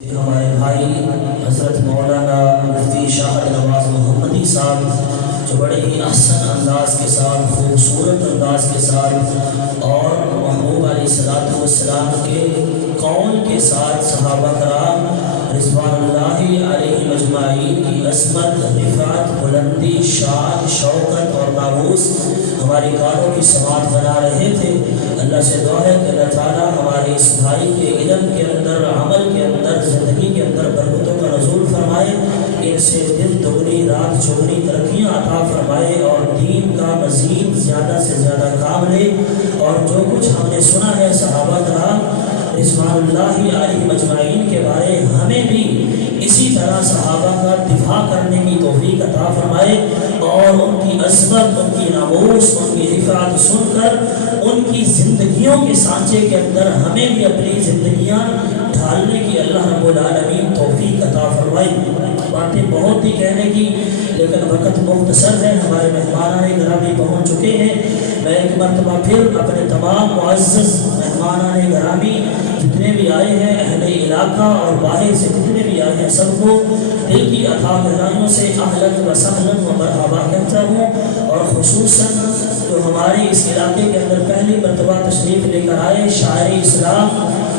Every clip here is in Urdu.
ہمارے بھائی حضرت مولانا مفتی شاہ نواز محمدی صاحب جو بڑے ہی احسن انداز کے ساتھ خوبصورت انداز کے ساتھ اور محبوب علیہ الصلوۃ والسلام کے قول کے ساتھ صحابہ کرام رضوان اللہ علیہ مجمعین کی عظمت، رفعت، بلندی، شان، شوکت اور ناموس ہماری کانوں کی سماعت بنا رہے تھے۔ اللہ سے دعا ہے کہ اللہ تعالیٰ ہمارے اس بھائی کے علم کے اندر، عمل کے اندر، زندگی کے اندر برکتوں کا نزول فرمائے، ان سے دن دگنی رات چگنی ترقیاں عطا فرمائے اور دین کا مزید زیادہ سے زیادہ کام لے، اور جو کچھ ہم نے سنا ہے صحابہ کرام رضوان اللہ علیہ مجمعین کے بارے، ہمیں بھی اسی طرح صحابہ کا دفاع کرنے کی توفیق عطا فرمائے اور ان کی عظمت، ان کی ناموس، ان کی رفعت سن کر ان کی زندگیوں کے سانچے کے اندر ہمیں بھی اپنی زندگیاں ڈھالنے کی اللہ رب العالمین توفیق عطا فرمائے۔ باتیں بہت ہی کہنے کی لیکن وقت مختصر ہے، ہمارے مہمانان گرامی پہنچ چکے ہیں۔ میں ایک مرتبہ پھر اپنے تمام معزز مہمانان گرامی جتنے بھی آئے ہیں، اہل علاقہ اور باہر سے جتنے بھی آئے ہیں، سب کو دل کی عطا گہرائیوں سے اہلاً و سہلاً و مرحبا کہتا ہوں، اور خصوصاً جو ہمارے اس علاقے کے اندر پہلی مرتبہ تشریف لے کر آئے شاعر اسلام،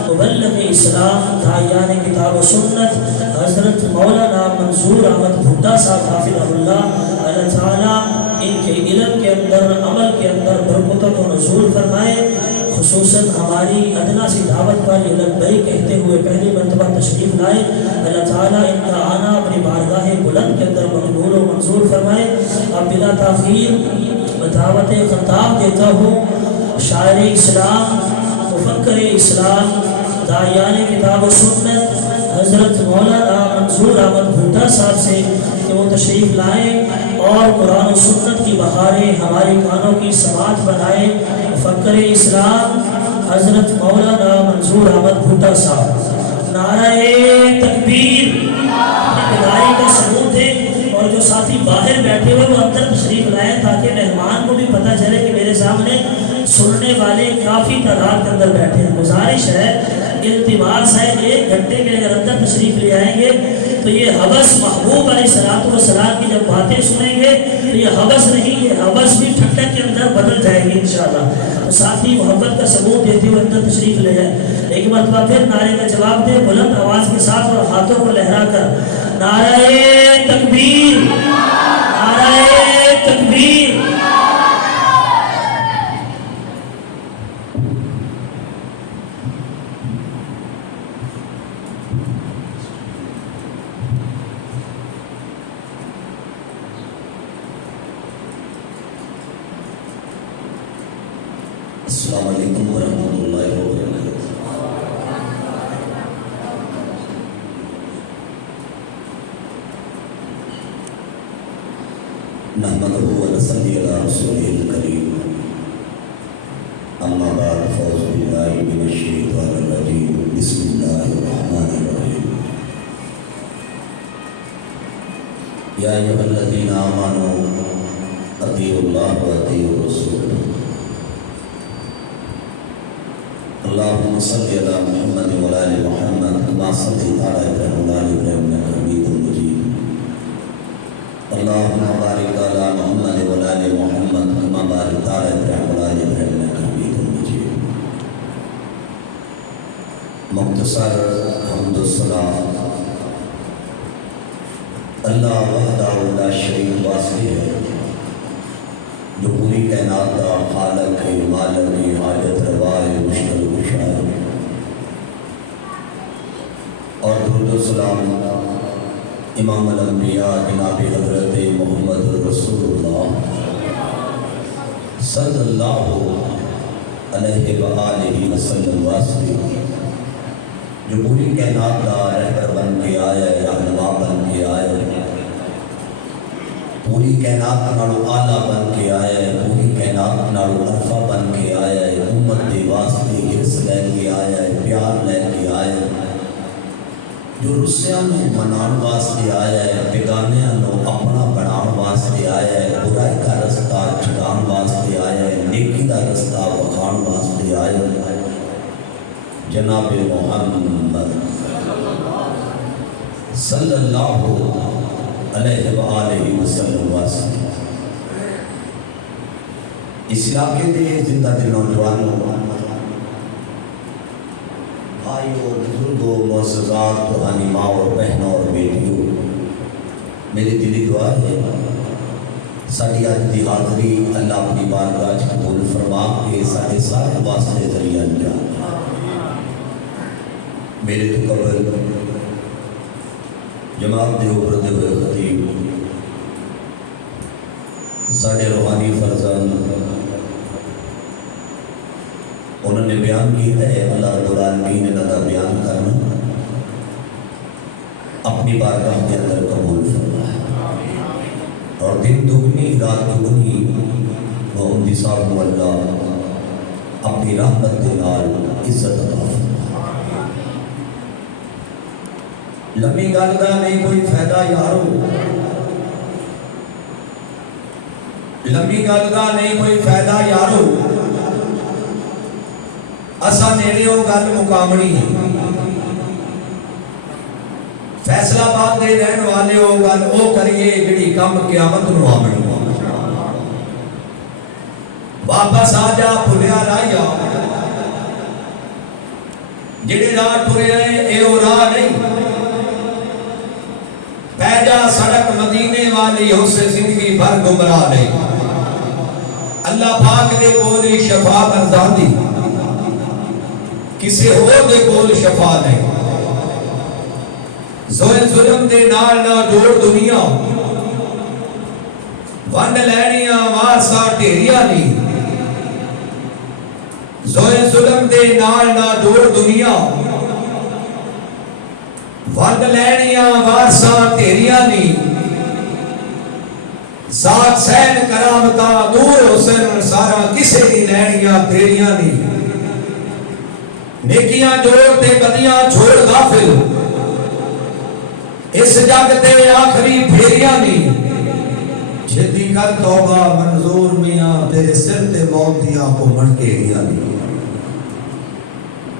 مبلغ اسلام، داعیان کتاب و سنت حضرت مولانا منظور احمد بھٹا صاحب حافظہ اللہ تعالیٰ ان کے علم کے اندر، عمل کے اندر برکتوں کو نزول فرمائے۔ خصوصاً ہماری ادنا سی دعوت پر یہ لبیک کہتے ہوئے پہلی مرتبہ تشریف لائے، اللہ تعالیٰ ان کا آنا اپنی بارگاہ بلند کے اندر مقبول و منظور فرمائے۔ اب بلا تاخیر دعوت خطاب دیتا ہوں شاعر اسلام، مفکر اسلام، داعیان کتاب و سنت حضرت مولانا منظور احمد بھٹا صاحب سے کہ وہ تشریف لائیں اور قرآن و سنت کی بہاریں ہمارے کانوں کی سماعت بنائے۔ مفکر اسلام حضرت مولانا منظور احمد بھٹا صاحب، نعرہ تکبیر ابتدائی کا ثبوت ہے، اور جو ساتھی باہر بیٹھے ہوئے وہ اندر تشریف لائیں تاکہ مہمان کو بھی پتہ چلے کہ میرے سامنے سننے والے کافی تعداد کے اندر بیٹھے ہیں۔ گزارش ہے، التماس ہے، 1 گھنٹے کے اگر اندر تشریف لے آئیں گے تو یہ حوث محبوب علیہ الصلوۃ والسلام کی جب باتیں سنیں گے تو یہ حوث نہیں، یہ حوث بھی ٹھنڈک کے اندر بدل جائے گی انشاءاللہ۔ تو ساتھی محبت کا ثبوت دیتے ہوئے اندر تشریف لے جائیں۔ ایک مرتبہ پھر نعرے کا جواب دے بلند آواز کے ساتھ اور ہاتھوں کو لہرا کر، نعرہ تکبیر، نعرہ تکبیر۔ السلام علیکم ورحمۃ اللہ وبرکاتہ۔ نحمده ونصلی علی رسوله الکریم، اما بعد فاعوذ باللہ من الشیطان الرجیم، بسم اللہ الرحمن الرحیم۔ یا ایھا الذین آمنوا اطیعوا اللہ واطیعوا الرسول، اللہم صلی علی محمد وعلی آل محمد کما صلیت علی ابراہیم وعلی آل ابراہیم انک حمید مجید، اللہم بارک علی محمد وعلی آل محمد کما بارکت علی ابراہیم وعلی آل ابراہیم انک حمید مجید۔ مختصر حمد و ثنا اللہ وحدہ لا شریک واسطے ہے، جو پوری کائنات کا خالق ہے، مالک ہے، حاجت روا ہے، مشکل کشا ہے، اور درود و سلام امام الانبیاء جناب حضرت محمد رسول اللہ صلی اللہ علیہ وآلہ وسلم واسطے، جو پوری کائنات کا رہبر بن کے آیا ہے، رہنما بن کے آیا ہے، پوری کائنات نالو آلہ بن کے آیا ہے، پوری کائنات نالو عرفہ بن کے آیا ہے، امت دے واسطے حرص لے کے آیا ہے، پیار لے کے آیا ہے، جو رسیاں نو منان واسطے آیا ہے، بیگانیاں نو اپنا بنان واسطے آیا ہے، برائی کا رستہ چھڑان واسطے آیا ہے، نیکی کا رستہ وکھان واسطے آیا ہے، جناب محمد صلی اللہ علیہ وآلہ وسلم۔ اس علاقے دے زندہ دل نوجوانوں، بھائیوں، بزرگوں، معززات، روحانی ماں اور بہنوں اور بیٹیوں، میری دلی دعا ہے ساری اج دی حاضری اللہ اپنی بارگاہ قبول فرما کے سارے سارے واسطے ذریعہ انجام۔ میرے تو قبل جماعت دے اوپر دے ہوئے خطیب سارے روحانی فرزند انہوں نے بیان کیا ہے، اللہ رب العالمین نے کا بیان کرنا اپنی بارگاہ کے اندر قبول فرمائے اور دن دگنی رات دگنی وہ ان صاحب اللہ اپنی رحمت کے نال عزت عطا فرمائے۔ لمبی گل دا نہیں کوئی فائدہ یارو، لمبی گل دا نہیں کوئی فائدہ یارو، اسا نیڑے ہو گل مقامنی ہے، فیصلہ باد دے رہن والے ہو گل او کریے جڑی کم قیامت نو آمنی۔ واپس آ جا بھولیا رایا، جڑے راہ ٹرے ہیں اے او راہ نہیں، پہ جا سڑک مدینے والی ہو سے زندگی بھر گمراہ نہیں۔ اللہ پاک دے بولی شفا مرزادی، کسی ہو دے بول شفا نہیں۔ زوئے ظلم دے نال نہ جوڑ دنیا، ونڈ لینیاں وارسا ٹیریا نہیں۔ زوئے ظلم دے نال نہ جوڑ دنیا، ونڈ لینیاں وارسا ٹیریا نہیں۔ ذات سین کرامتا نور حسن سارا کسے دی لینیاں تیریاں نہیں۔ نیکیاں جوڑ تے بدیاں چھوڑ غافل، اس جگ تے آخری پھیریاں نہیں۔ چھتی کر توبہ منظور میاں تیرے سر تے موت دیاں کو منکیریاں نہیں۔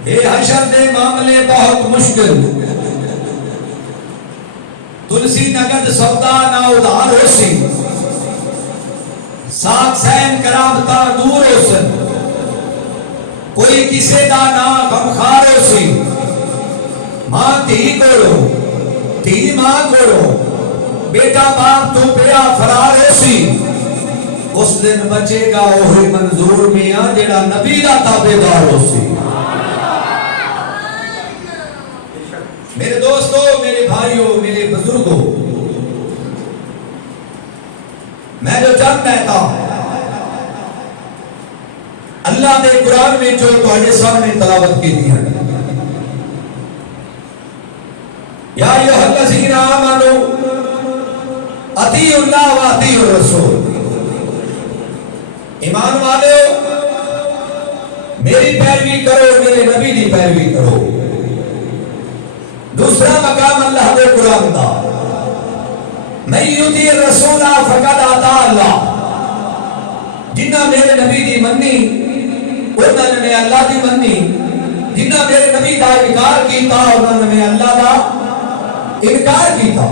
اے حشر دے معاملے بہت مشکل، تلسی نگد سودا نہ ادھار ہو سی۔ ساتھ سین کرامتا دور ہو سن، کوئی کسے دا نا غمخار ہو سی۔ ماں تھی کرو، تھی ماں کرو، بیٹا باپ تو پیا فرار ہو سی۔ اس دن بچے گا اوہی منظور میاں جڑا نبی دا تابعدار ہو سی۔ میرے دوستو، میرے بھائیوں، میرے بزرگوں، میں جو چند کہتا اللہ دے قرآن میں جو تواڈے سامنے تلاوت کی دی ہے، یا ایھا الذین آمنوا اطیعوا اللہ و اطیعوا الرسول۔ ایمان والو میری پیروی کرو، میرے نبی دی پیروی کرو۔ دوسرا مقام اللہ دے قرآن دا، من یطیع الرسول فقد اطاع اللہ۔ جنہ میرے نبی دی منی انہوں نے اللہ دی منی، جنہ میرے نبی دا انکار کیتا انہوں نے اللہ دا انکار کیتا۔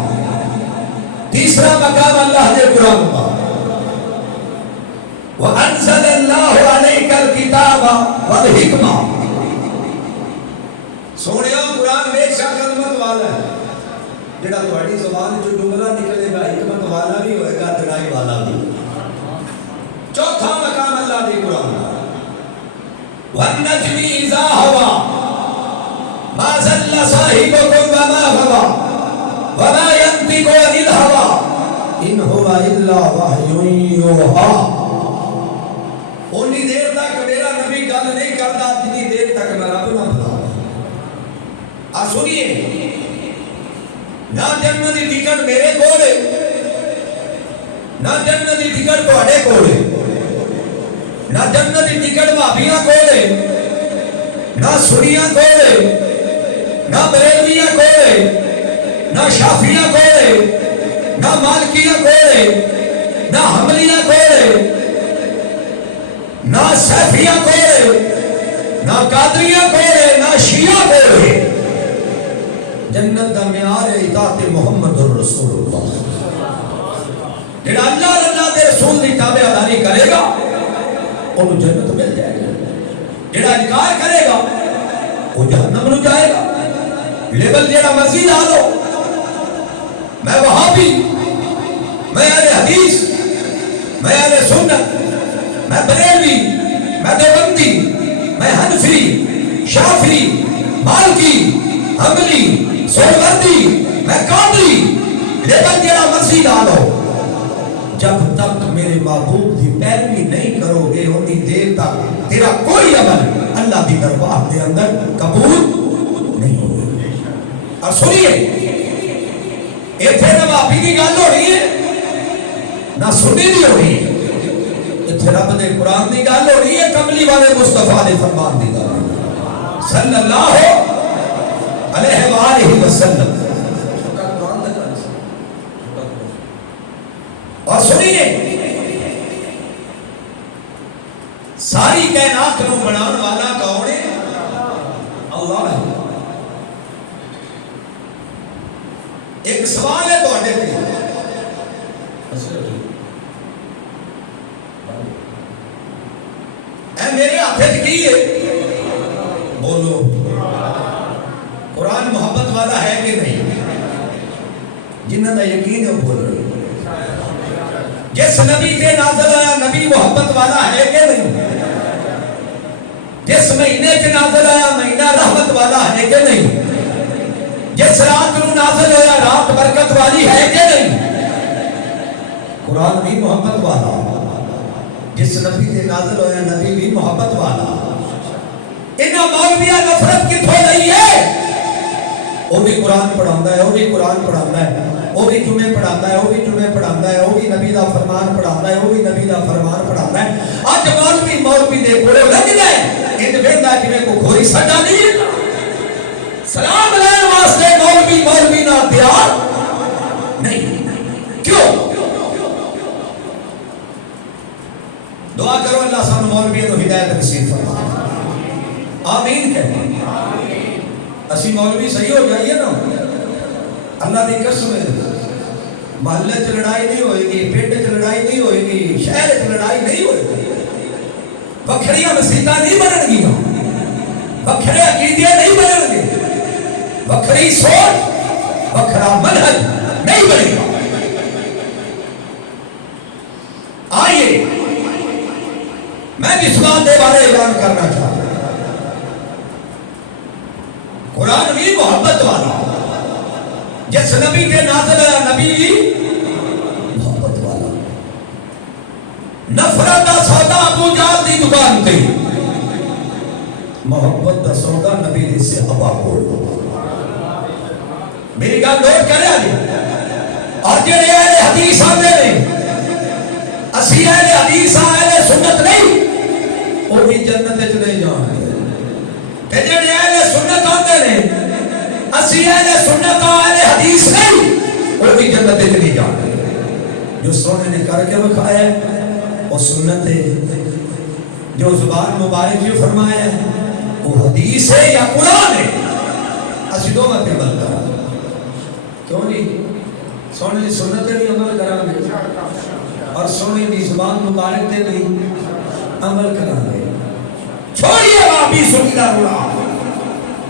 تیسرا مقام اللہ دے قرآن کا، وَأَنزَلَ اللَّهُ عَلَيْكَ الْكِتَابَ وَالْحِكْمَةَ۔ سونیا قرآن میں شک عظمت والا ہے، جڑا تہاڈی زبان جو جملہ نکلے گا حکمت والا بھی ہوئے گا، تڑائی والا بھی۔ چوتھا مقام اللہ دے قرآن کا، وَالنَّجْمِ إِذَا هَوَىٰ مَا ضَلَّ صَاحِبُكُمْ وَمَا غَوَىٰ وَمَا يَنطِقُ عَنِ الْهَوَىٰ إِنْ هُوَ إِلَّا وَحْيٌ يُوحَىٰ۔ اونی دیر تک میرا نبی گل نہیں کرتا جتنی دیر تک میں رب نہ بتا۔ آپ سنیے، نہ جنت دی ٹکٹ میرے کول ہے، نہ جنت دی ٹکٹ تہاڈے کول ہے، نہ جنت دی ٹکٹ بھابیاں کول ہے، نہ سنیاں کول ہے، نہ بریلویاں کول ہے، نہ شافعیاں کول ہے، نہ مالکیاں کول ہے، نہ حنبلیاں کول ہے، نہ سیفیاں کول ہے، نہ قادریاں کول ہے، نہ شیعہ کول ہے۔ جنت دا معیار ہے اطاعت محمد رسول اللہ. جڑا اللہ دے رسول دی تابعداری کرے گا انہوں جنت مل جائے گا. جڑا انکار کرے گا وہ جہنم میں جائے گا. لیبل جڑا مرضی لا لو، میں وہابی، میں اہل حدیث، میں اہل سنت، میں بریلوی، میں دیوبندی، میں حنفی، شافعی، مالکی، حنبلی، سہروردی، میں قادری، لیبل جڑا مرضی لا لو، جب تک میرے محبوب کی پیروی نہیں کرو گے اتنی دیر تک تیرا کوئی عمل اللہ کی دربار کے اندر قبول نہیں ہوگا. اور سنیے، اتنے نہ بھابی کی گل ہو رہی ہے نہ سنی بھی ہو رہی ہے. اتنے رب دے قرآن کی گل ہو رہی ہے، کملی والے مصطفیٰ نے فرمان دی گل صلی اللہ علیہ وآلہ وسلم. اور سنیے، ساری کائنات کو بنانے والا کون ہے؟ اللہ ہے. ایک سوال ہے تو پہ، اے میرے ہاتھ کی ہے، بولو قرآن محبت والا ہے کہ نہیں؟ جنہوں کا یقین ہے وہ بول رہے. جس نبی کے نازل آیا نبی محبت والا ہے کہ نہیں؟ جس مہینے کے نازل آیا مہینہ رحمت والا ہے کہ نہیں؟ جس رات کو نازل آیا رات برکت والی ہے کہ نہیں؟ قرآن بھی محبت والا. جس نبی کے نازل آیا نبی بھی محبت والا. انہاں مولویاں نفرت کتھوں لئی ہے؟ وہ بھی قرآن پڑھاتا ہے، وہ بھی قرآن پڑھاتا ہے، وہ بھی جمعے پڑھاتا ہے، وہ بھی جمعے پڑھاتا ہے، وہ بھی نبی دا فرمان پڑھاتا ہے، وہ بھی نبی دا فرمان پڑھاتا ہے. آج مولوی دے کولے لگ جائے ان ویندا جویں کو کھوری سڈا نہیں. سلام لین واسطے مولوی نہ تیار نہیں. کیوں؟ دعا کرو اللہ سانو مولویوں کو ہدایت نصیب فرمائے. آمین کہتے ہیں. اسی مولوی صحیح ہو جائیے نا، اللہ دی قسم ہے، محلے چ لڑائی نہیں ہوئے گی، پنڈ چ لڑائی نہیں ہوئے گی، شہر چ لڑائی نہیں ہوئے گی، وکھریاں مسیتاں نہیں بنن گیاں، وکھرے عقیدے نہیں بنن گے، وکھری سوچ وکھرا منہج نہیں بنے گا. آئیے میں جس بات کے بارے اعلان کرنا چاہتا ہوں، قرآن بھی محبت والا. جس نبی کے نازل ہے نبی بھی محبت والا. نفرت دا سودا ابو جہل دی دکان تے، محبت دا سودا نبی دی صحابہ کول. میری گل نوٹ کریا جی. اور جڑے اہل حدیث آندے نے، اسی اہل حدیث اہل سنت نہیں، وہ بھی جنت وچ نہیں جان گے. تے جڑے اہل سنت آندے نے، اسی اہل سنت اہل حدیث نہیں، وہ بھی جنت وچ نہیں جان گے. جو سونے نے کر کے بکھایا ہے وہ سنت ہے، جو زبان مبارک جو فرمایا ہے وہ حدیث ہے یا قرآن ہے. اسی دو باتیں عمل کرا. کیوں نہیں؟ سونے دی سنت تے بھی عمل کران گے اور سونے دی زبان مبارک تے بھی عمل کران گے. چھوڑیے وہابی سنی دا رولا.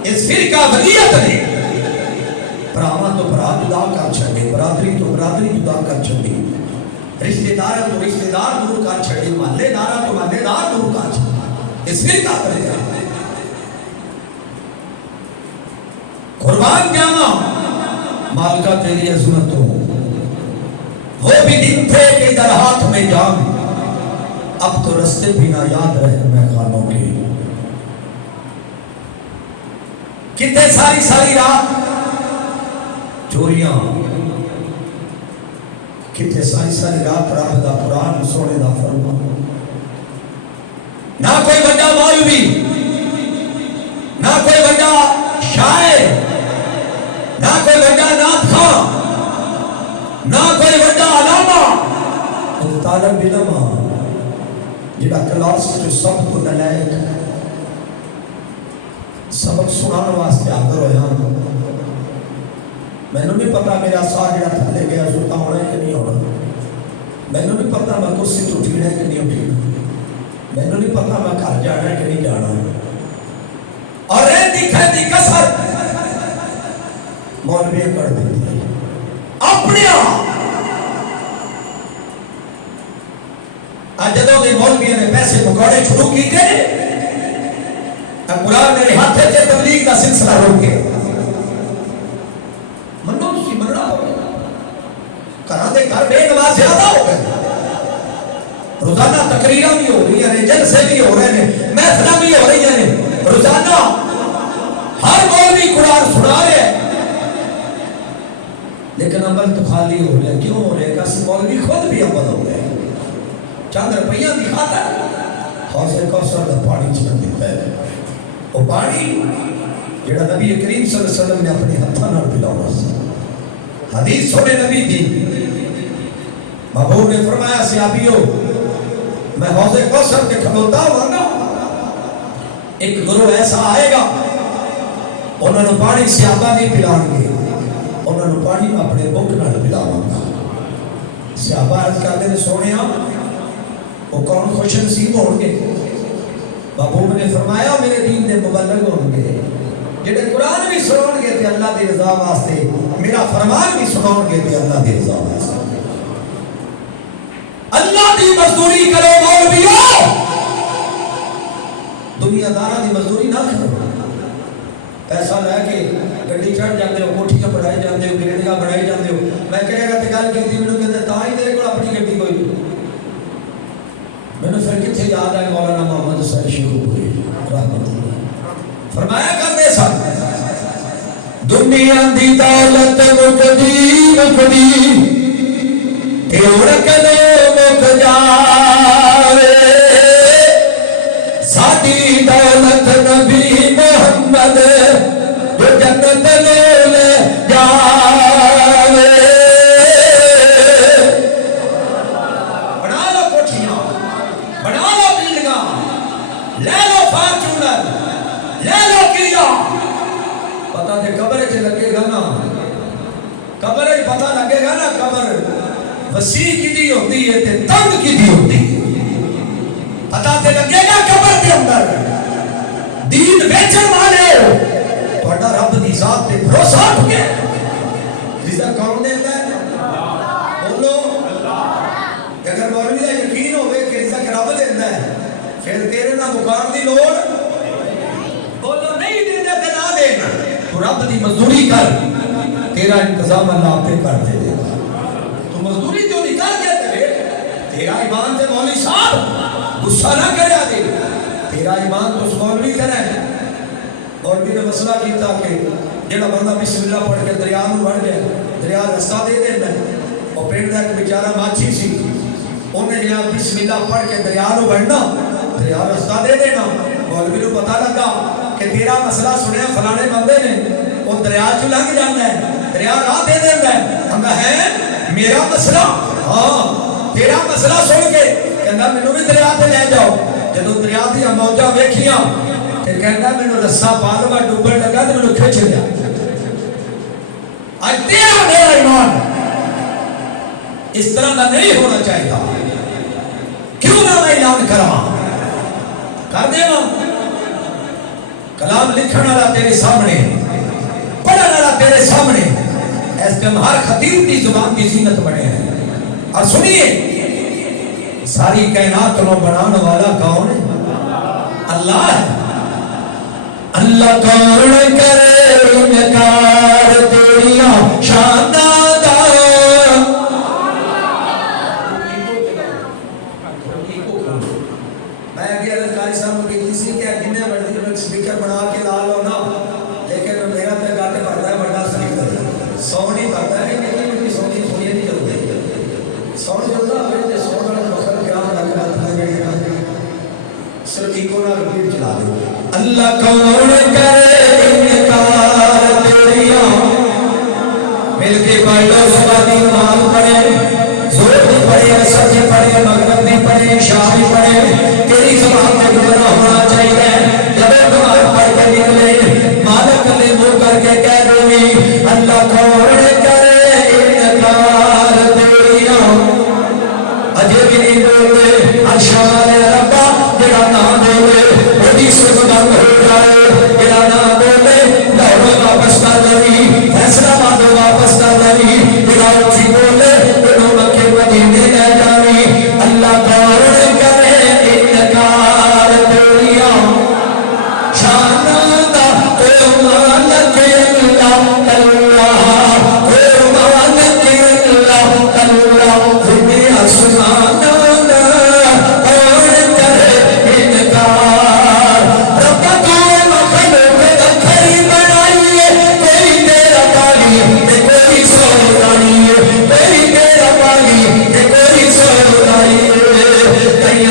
اس فرقہ ولیت نے براواں تو برا جدا کر چھڑے، برادری تو برادری جدا کر چھڑے، رشتہ دار تو رشتہ دار دور کر چھڑے، محلے دار تو محلے دار دور کر چھڑے. اس فرقہ کرے گا. قربان جانا مالکہ تیری عظمتوں، وہ بھی دن تھے کہ ادھر ہاتھ میں جان، اب تو رستے بھی نہ یاد رہے میں خانوں کے. کتنے ساری رات چوریاں، کتنے ساری رات رب دا قرآن سونے دا فرمان. نہ کوئی بڑا مولوی، نہ کوئی بڑا شاعر، نہ کوئی بڑا نعت خواں، نہ کوئی بڑا علامہ، ایک طالب علم جڑا کلاس جو سب کو نلائق سبق سنانے واسطے حاضر ہویا. مینوں نہیں پتا میرا ساہ جڑا تھلے گیا سوتا ہونا ہے کہ نہیں ہونا، مینوں نہیں پتا میں کرسی تو اٹھنا ہے کہ نہیں اٹھنا، مینوں نہیں پتا میں گھر جانا ہے کہ نہیں جانا، اور رہتی کھیتی کسر مولوی کر دیتی ہے اپنے جدوں دے مولوی نے پیسے مکوڑے شروع کیتے قرآن میرے ہاتھ سے تبلیغ کا سلسلہ روکے منو تسی مننا ہو گیا، گھراں دے گھر بے نماز زیادہ ہو گئے، روزانہ تقریراں بھی ہو رہی ہیں، جلسے بھی ہو رہے ہیں، محفلاں بھی ہو رہی ہیں، روزانہ ہر مولوی قرآن سنا رہے ہیں، لیکن عمل تو خالی ہو گیا۔ کیوں ہو رہے؟ کہ مولوی خود بھی عمل ہو گئے، چند روپیہ دکھاتا ہے، حوض کوثر دا پانی چھڑک دیتا ہے، وہ پانی جڑا نبی کریم صلی اللہ علیہ وسلم نے اپنے ہتھاں نال پلاونا سی، حدیث سونے نبی دی، محبوب نے فرمایا صحابیو میں حوض کوثر کے کھلوتا ہوں نا، ایک گروہ ایسا آئے گا انہوں نے پانی صحابہ نہیں پلان گے، انہوں نے پانی اپنے بک نال پلاواں گا۔ صحابہ عرض کرتے نے سونیا وہ کون خوش نصیب ہوں گے؟ محبوب نے فرمایا میرے دین دے مبلغ ہوں گے، جڑے قرآن بھی سنان گے تے اللہ دی رضا واسطے، میرا فرمان بھی سنان گے تے اللہ دی رضا واسطے۔ اللہ دی مزدوری کرو مولویو، دنیا دارہ دی مزدوری نہ کرو، پیسہ لے کے گڈی چڑھ جاندے ہو، کوٹھیاں بڑھائی جاندے ہو، بلڈنگاں بڑھائی جاندے ہو، میں کہے گا تے گل کیتی مینوں کہندے تاں ہی تیرے کول اپنی گڈی کوئی، میں نے پھر کتھے یاد ہے مولانا محمد حسین شیخوپوری رحمۃ اللہ فرمایا کرتے سن دنیا دی دولت مکدی مکدی تے ہن کدے مک جاوے، ساڈی دولت نبی محمد جو جنت لے جاوے۔ لے لو فارچونر، لے لو کیا، پتہ تے قبر چ لگے گا نا، قبر ہی پتہ لگے گا نا، قبر وسیع کیتی ہوتی ہے تے تنگ کیتی ہوتی ہے، پتہ تے لگے گا قبر کے اندر دین بیچن والے تہاڈا رب دی ذات تے بھروسہ اٹھ گیا، رزق کون دیندا ہے؟ بولو اگر مولوی دا یقین ہوے کہ رزق رب دیندا ہے پھر تیرے نہ مقام دی لوڑ، بولو نہیں دیندے تے نہ دینا، تو رب دی مزدوری کر، تیرا انتظام اللہ آپ پہ کر دے دے، تو مزدوری تو نہیں کر کے دے، تیرا ایمان تے مولوی صاحب غصہ نہ کریا دے، تیرا ایمان تو اس مولوی کرے، مولوی نے مسئلہ کیتا کہ جڑا بندہ بسم اللہ پڑھ کے دریا نو بڑھ گیا، دریا رستہ دے دیندا ہے، اور پنڈ دا ایک بیچارہ ماچھی سی، انہیں جناب بسم اللہ پڑھ کے دریا نو بڑھنا، دریا رستہ دے دینا، مولوی کو پتہ لگا کہ تیرا مسئلہ سنیا فلانے بندے نے، وہ دریا چ لنگ جانا ہے، دریا راہ دے دینا ہے، ہم ہے میرا مسئلہ، ہاں تیرا مسئلہ سن کے کہنا مینوں بھی دریا تے لے جاؤ، جدوں دریا دی موجاں ویکھیاں تے کہنا مینوں رسا پا لو، میں ڈوبن لگا تے مینوں کھچ لیا، اج تیرا میرا ایمان اس طرح کا نہیں ہونا چاہیے، کیوں نہ میں اعلان کراں کر دے نا، کلام لکھن والا تیرے سامنے، پڑھن والا تیرے سامنے، اس ٹائم ہر خطیب کی زبان کی زینت بنے ہیں، اور سنیے ساری کائنات کو بنانے والا کون ہے؟ اللہ ہے، اللہ کون کرے انکار تیریاں شاناں دا، میں ابھی قاری صاحب کو کہتی سی کہ جنہیں مرضی سپیکر بنا کے لا لو نا، لیکن میرا تو گاتے پڑتا ہے بڑا سپیکر، ساؤنڈ نہیں پڑتا ہے، لیکن میری سونی سنیے نہیں چلتے، ساؤنڈ چلتا ہے تے ساؤنڈ والا مخر بیان لگ رہا ہے، صرف ایکو نہ رپیٹ چلا دے، اللہ کون کرے انکار تیریاں، مل کے پڑھ لو صبح دی نماز پڑھے، زور بھی پڑھے، اثر بھی پڑھے، مغرب بھی پڑھے، عشاء بھی پڑھے، تیری زبان میں گزرا ہونا چاہیے، جب گوار پڑھ کے نکلے مالک نے منہ کر کے کہہ دوں اللہ کون بولے ارشاد ربا جڑا نہ بولے وہی سب بند ہو جائے جڑا نہ بولے لاہور واپس کر دئی فیصلہ آباد واپس کر دئی جڑا اچھی بولے انہوں مکے مدینے لے جانی اللہ کون کرے انکار تیریا شان دا تو مالک اللہ اللہ تو مالک اللہ اللہ زمین آسمان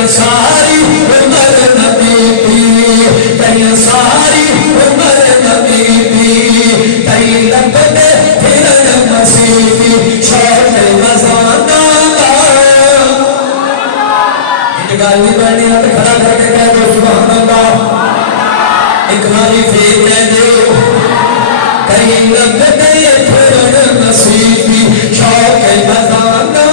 ساری عمر نبی تھی کئی ساری عمر نبی تھی کئی لب دے پھر مسیح تھی شوق مزانہ ایک گالی بڑھنی ہے کھڑا کر کے کہہ دو سبحان اللہ ایک باری پھر کہہ دو کئی لب دے پھر مسیح تھی شوق مزانہ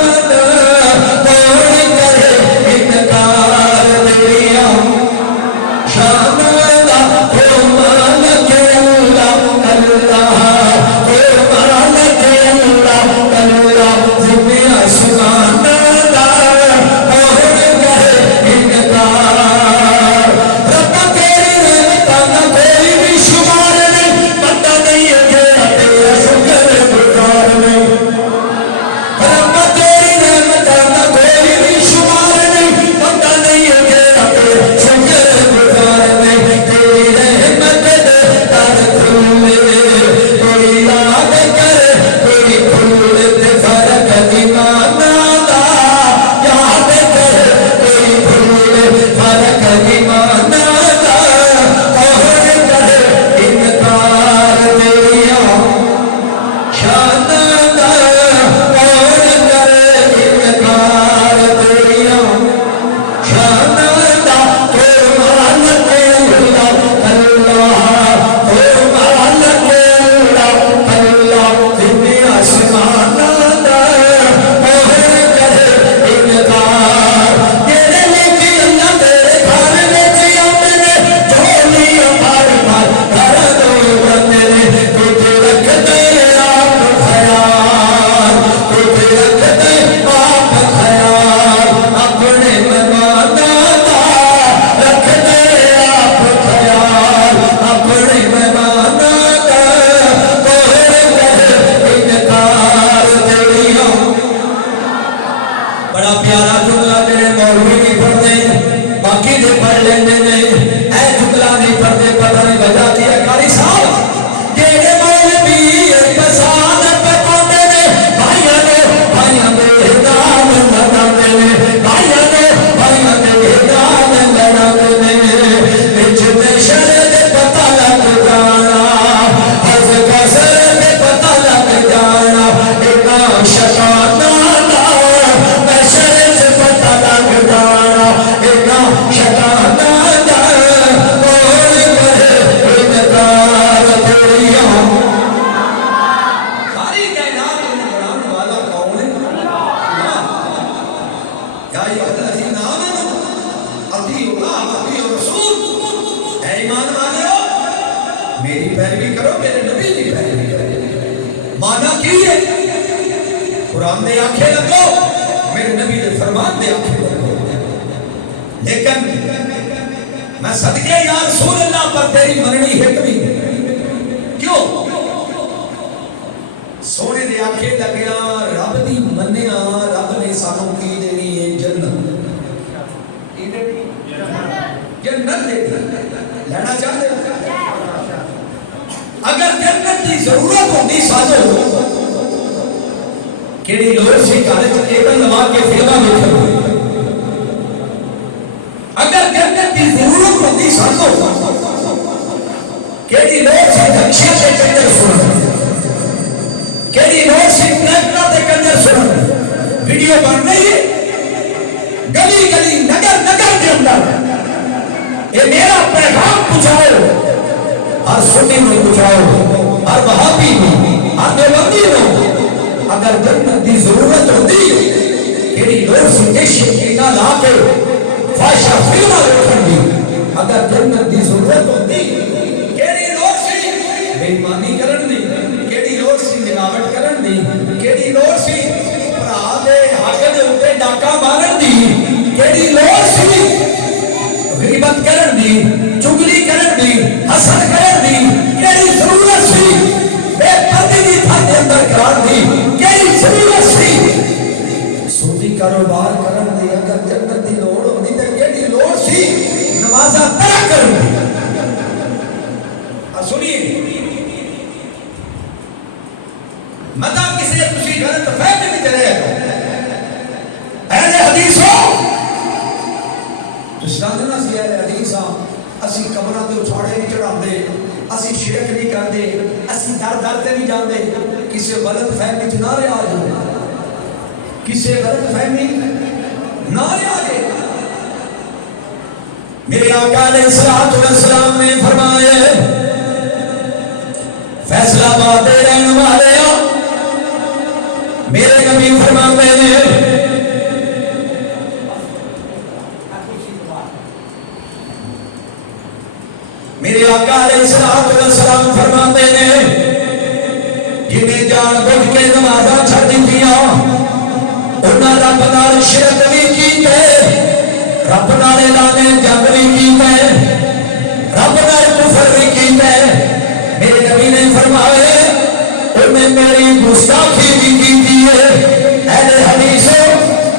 قرآن دے آنکھیں لگو میرے نبی دے فرمان دے آنکھیں لگو لیکن میں صدقے یا رسول اللہ پر تیری مرنی ہے کبھی کیوں سونے دے آنکھیں لگیا رب دی منیا رب نے سانوں کی دینی ہے جنت جنت دے لینا چاہتے اگر جنت دی ضرورت ہوتی سانوں کیڑی لوگ سے کالج ٹیبل لگا کے فلماں دیکھو اگر جنت کی ضرورت ہوتی سانو کیڑی لوگ سے دھکشے سے کنجر سن کیڑی لوگ سے کریکٹر سے کنجر سن ویڈیو بن رہی ہے گلی گلی نگر نگر کے اندر یہ میرا پیغام پہنچاؤ ہر سنی میں پہنچاؤ ہر وہابی میں ہر دیوبندی میں اگر جنت کی ضرورت ہوتی کیڑی لوڑ سی دیشی کینا لا کے فاشا فلمہ دیکھن دی اگر جنت دی ضرورت ہوتی کیڑی لوڑ سی بے ایمانی کرن دی کیڑی لوڑ سی ملاوٹ کرن دی کیڑی لوڑ سی بھرا دے حق دے اوتے ڈاکا مارن دی کیڑی لوڑ سی غیبت کرن دی چگلی کرن دی حسد کرن دی کیڑی ضرورت سی بے پردی دی تھا دے اندر کران دی کیڑی ضرورت سی سودی کاروبار کرن دی اگر جنت دی لوڑ ہوندی تے کیڑی لوڑ سی نمازاں ترک کرن دی اور سنیے متا کسی تسی غلط فہمی وچ رہے ہو اہل حدیث ہو جاننا سی اہل حدیث ہاں اسی قبراں تے اچھاڑے نہیں چڑھاندے اسی شرک نہیں کردے اسی در در تے نہیں جاندے کسی غلط فہمی وچ نہ رہا جائے کسی غلط فہمی نہ رہا جائے میرے آقا علیہ الصلوۃ والسلام نے فرمایا فیصلہ آباد دے رہن والے ہو میرے نبی فرماتے ہیں میرے آقا علیہ الصلوۃ والسلام فرماتے ہیں جنہیں جان بوجھ کے نمازاں چھڈ دتیاں انہاں رب نال شرک بھی کیتے رب نال اعلان جنگ بھی کیتے رب نال کفر بھی کیتے میرے نبی نے فرمایا انہیں میری گستاخی بھی کی ہے اہل حدیثو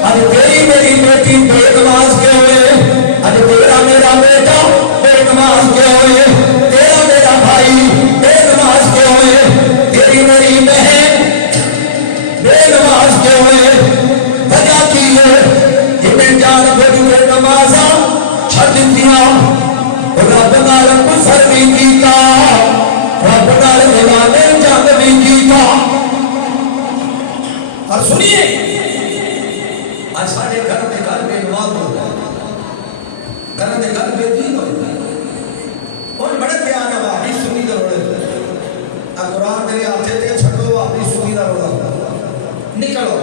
اب تیری میری بیٹی بے نماز کے ہوئے اب تیرا میرا بیٹا بے نماز کے ہوئے تیرا میرا بھائی بے نماز کے ہوئے تیری میری بہن بے نماز کے ہوئے وجہ کی ہے جنہیں جان بوجھ کے نمازاں چھڈ دتیاں رب نال کفر بھی کیتا رب نال اعلان جنگ بھی کیتا اور سنیے آج ساڑھے گھر میں گھر بے نماز ہو رہا ہے گھر میں گھر بے دین ہو رہا ہے اور بڑے پیار ہے واحدی سنی دا روڑے قرآن میرے آتے تھے چھڑو واحدی سنی دا روڑا نکلو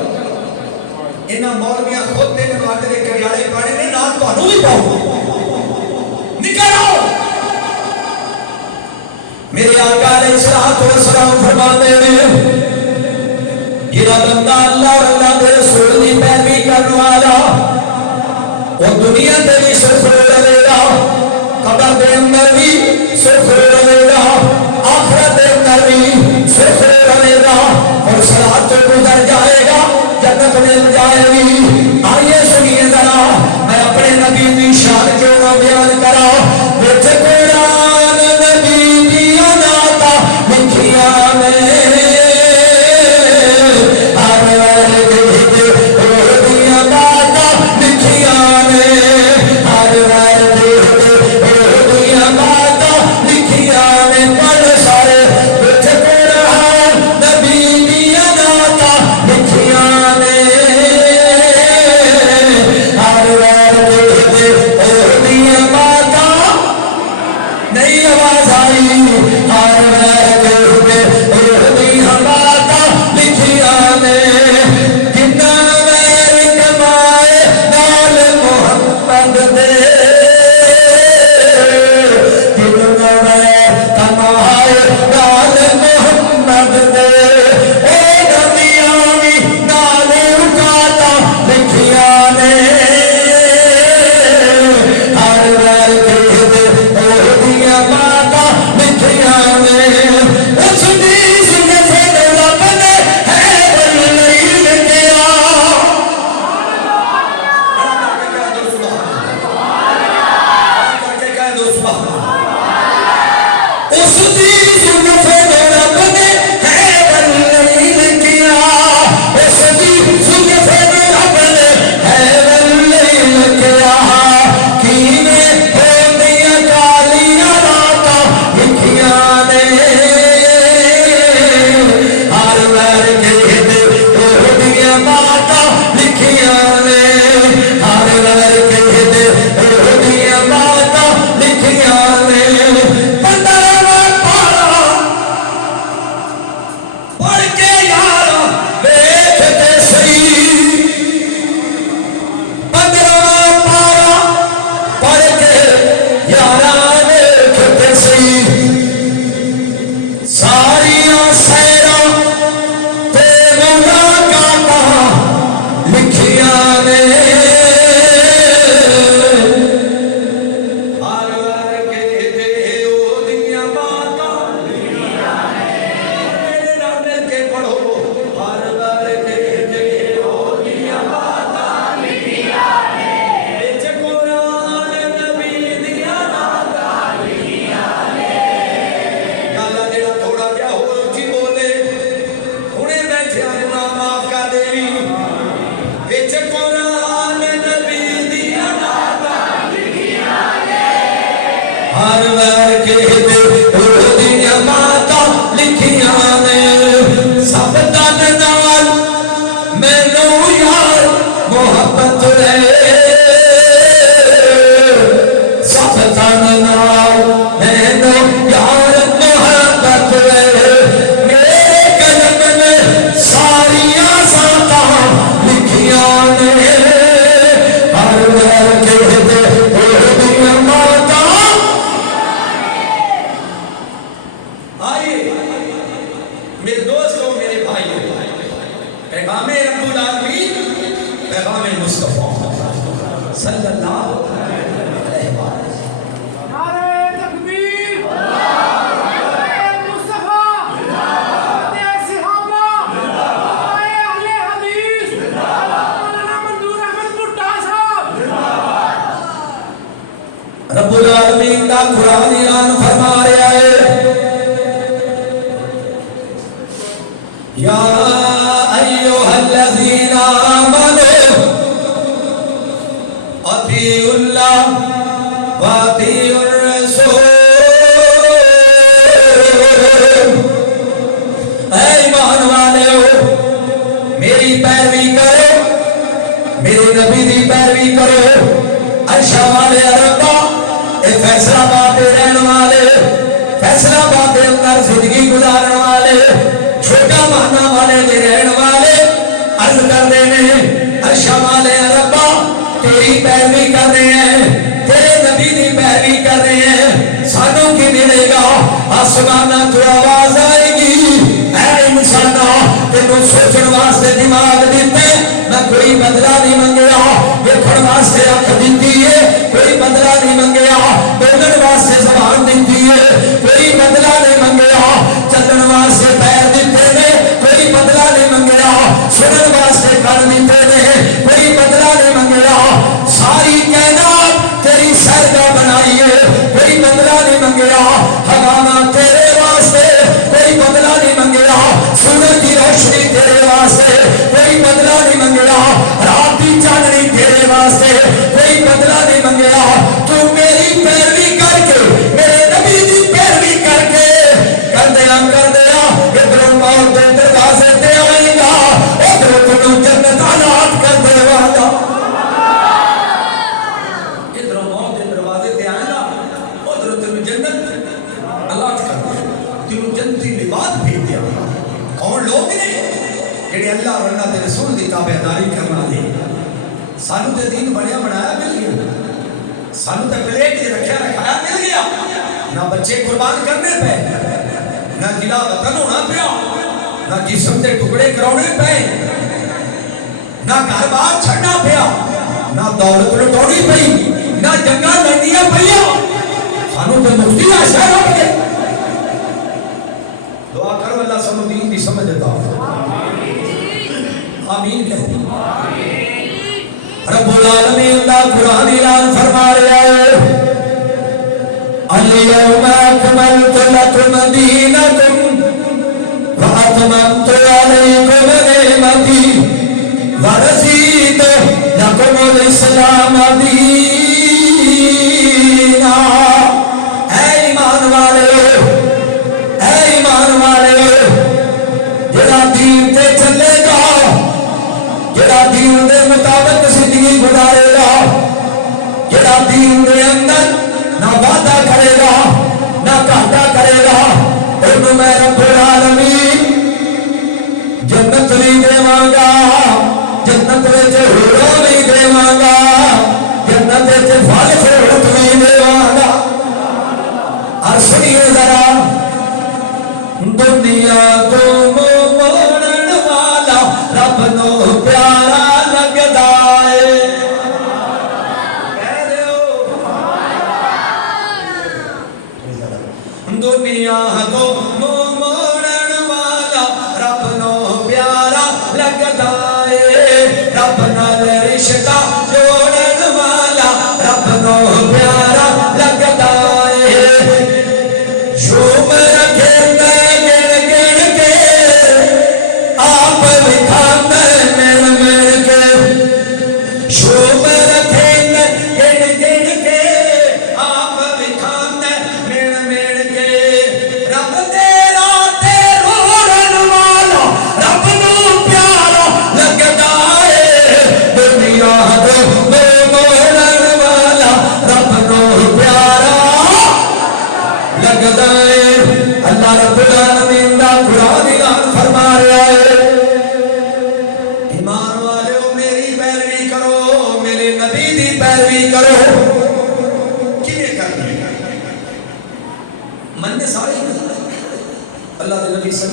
انہاں مولویاں خود دے نماز دے کریالے پڑھے نے نام تو انہوں بھی پاؤں نکلو میرے آقا علیہ الصلوۃ والسلام فرماتے ہیں جڑا بندہ اللہ اور اللہ کے رسول کی پیروی کرنے والا وہ دنیا تے بھی سکھ رہے گا قبر دے اندر بھی سکھ رہے گا آخرت دے اندر بھی سکھ رہے گا اور صراط تو گزر جائے گا جنت مل جائے گی آئیے سنیے ذرا میں اپنے نبی کی شان کیوں نہ بیان کرا وچ قرآن نبی دی نعتاں لکھیاں نے غیر کے دے اودیاں ماتا لکھیاں نے سب تن نال مینوں یار محبت ہے سب تن نال مینوں یار محبت ہے میرے قلم میں ساریاں ذاتاں لکھیاں نے ہر غیر کے دے اودیاں ماتا آئیے میرے دوستوں میرے بھائیوں پیغام رب العالمین پیغام مصطفیٰ صلی اللہ علیہ وسلم نعرہ تکبیر نعرہ مصطفیٰ نعرہ صحابہ نعرہ اہل حدیث مولانا منظور احمد بھٹا صاحب رب العالمین کا قرآن اعلان فرما رہا ہے یا ایھا الذین آمنوا اطیعوا اللہ واطیعوا الرسول اے ایمان والو میری پیروی کرو میرے نبی دی پیروی کرو عائشہ والے عربا اے فیصلہ آباد دے رہن والے فیصلہ آباد دے اندر زندگی گزارن والے چھوٹا مانا والے دے رہن والے عرض کر دینے عائشہ والے عربا تیری پیروی کر رہے ہیں تیرے نبی دی پیروی کر رہے ہیں سانوں کی ملے گا آسمانہ تو آواز آئے گی اے انسانہ تینوں سوچن واسطے دماغ دیتے میں کوئی بدلہ نہیں منگیا دیکھن واسطے اکھ دیتی ہے کوئی بدلہ نہیں منگیا بولن واسطے زبان دیتی ہے کوئی بدلہ نہیں منگیا چلن واسطے پیر دیتے نے کوئی بدلہ نہیں منگیا سنن واسطے کان دیتے نے کوئی بدلہ نہیں منگیا ساری کائنات تیری سرگاہ بنائی ہے کوئی بدلہ نہیں منگیا ہواواں تیرے واسطے کوئی بدلہ نہیں منگیا سورج کی روشنی تیرے واسطے کوئی بدلہ نہیں منگیا رات کی چاندنی تیرے واسطے کوئی بدلہ نہیں منگیا تو میری پیروی کر کے میرے نبی دی پیروی کر کے کر دیا ادھر موت دے دروازے تے آئے گا ادھر تنوں جنت آلات کر دے گا ادھر موت دے دروازے تے آئے گا ادھر تنوں جنت آلات کر دے تنوں جنتی لباس بھیج دیا کون لوگ نے جڑے اللہ اور اللہ دے رسول دی تابعداری کرنا دے سانو تے دین بڑیا بنایا مل گیا سانو تے پلیٹ دے رکھیا رکھایا مل گیا نہ بچے قربان کرنے پہ نہ گلا وطن ہونا پیا نہ جسم دے ٹکڑے کراؤنے پہ نہ گھر بار چھڑنا پیا نہ دولت لٹونی پئی نہ جنگاں لڑنیاں پیا سانو تے مفتی آشا رب کے دعا کرو اللہ سانو دین دی سمجھ عطا آمین کہتے ہیں رب العالمین دا قرآن اعلان فرما رہا ہے اليوم اکملت لکم دینکم واتممت علیکم نعمتی ورضیت لکم الاسلام دینا اے ایمان والے جڑا دین تے چلے گا جڑا دین دے مطابق زندگی گزارے گا جڑا دین دے اندر نہ وعدہ کرے گا نہ گھاٹا کرے گا انہوں میں رب العالمین جنت بھی دیواں گا جنت وچ حوروں بھی دیواں گا جنت وچ پھل فروٹ بھی دیواں گا اور سنیے ذرا دنیا تو موڑن والا رب نو پیارا لگدا ہے دنیا تو موڑن والا رب نو پیارا لگدا ہے رب نال رشتہ جوڑن والا رب نو پیارا لگدا ہے شوم رکھے گن گن کے آپ وکھاندے مل مل کے شوم رکھے گن گن کے آپ وکھاندے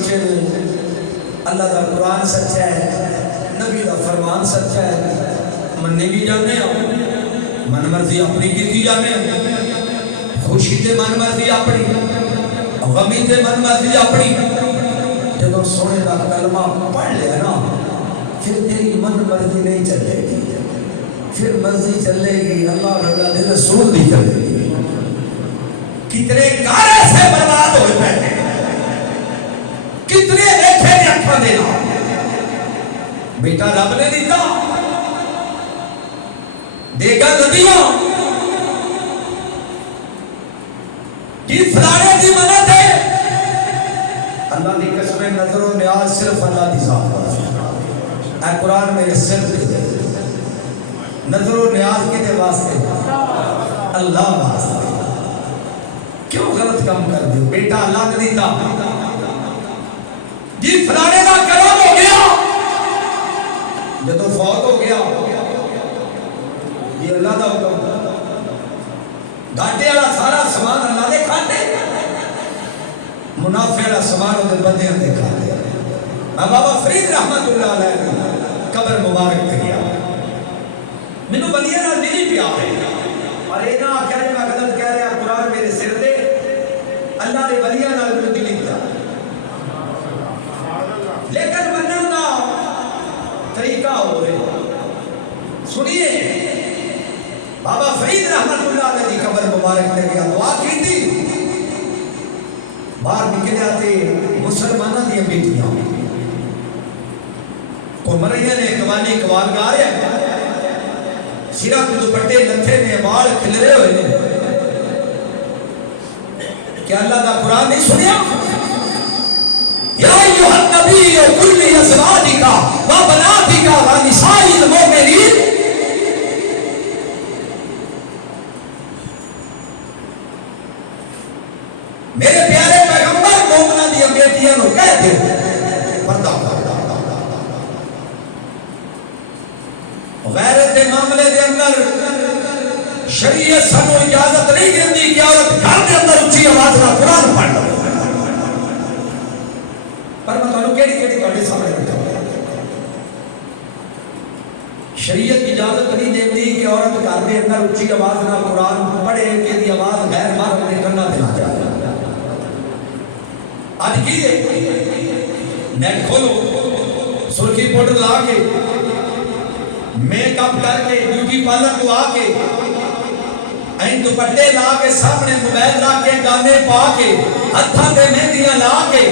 سوچے اللہ دا قرآن سچا ہے، نبی دا فرمان سچا ہے، منی بھی جانے ہوں، من مرضی اپنی کیتی جانے ہوں، خوشی تے من مرضی اپنی، غمی تے من مرضی اپنی. جب سونے دا کلمہ پڑھ لیا نا پھر تیری من مرضی نہیں چلے گی، پھر مرضی چلے گی اللہ دے رسول دی چلے گی. کتنے کارے سے برباد ہوئے پہنے، کتنے دیکھے نے اکھاں دے نال بیٹا رب نے دیتا دے گا ندیاں کی فلانے دی منت ہے. اللہ دی قسم نظر و نیاز صرف اللہ دی ذات پر. اے قرآن میرے سر پہ نظر و نیاز کے واسطے اللہ واسطے. کیوں غلط کام کر دیو بیٹا اللہ نے دیتا جی فلانے دا کرم ہو گیا جدو فوت ہو گیا یہ اللہ دا حکم گاٹے والا سارا سامان اللہ دے کھاتے منافع والا سامان اندر بندے دے کھاتے. میں بابا فرید رحمت اللہ علیہ قبر مبارک تے گیا مینو ولیاں نال دلی پیار ہے اور اے نہ کہہ رہے میں غلط کہہ رہا قرآن میرے سر دے اللہ دے ولیاں نال مینو دلی پیار لیکن منن دا طریقہ ہو رہے. سنیے بابا فرید رحمت اللہ علیہ دی قبر مبارک تے گیا دعا کی تھی باہر نکلے آتے مسلمانہ دی بیٹیاں کو مریا نے قوالی قوال گا رہے ہیں سیرہ کے دوپٹے لتھے نے بال کھلرے ہوئے نے. کیا اللہ دا قرآن نہیں سنیا یا ایوہ النبی کل ازواجک و بناتک و نساء المؤمنین. میرے پیارے پیغمبر مومنہ دی بیٹیاں نو کہہ دے پردہ غیرت دے معاملے دے اندر شریعت سانو اجازت نہیں دیندی کہ عورت گھر دے اندر اونچی آواز نال قرآن پڑھ لے. پر میں تانوں کیڑی تواڈے سامنے رکھاں شریعت اجازت نہیں دیندی کہ عورت گھر دے اندر اونچی آواز نال قرآن پڑھے کہ دی آواز غیر محرم دے کنا تے نہ جائے. آج کی نیٹ کھولو سرخی پاؤڈر لا کے میک اپ کر کے بیوٹی پارلر کو آ کے این دوپٹے لا کے سامنے موبائل لا کے گانے پا کے ہتھاں تے مہندیاں لا کے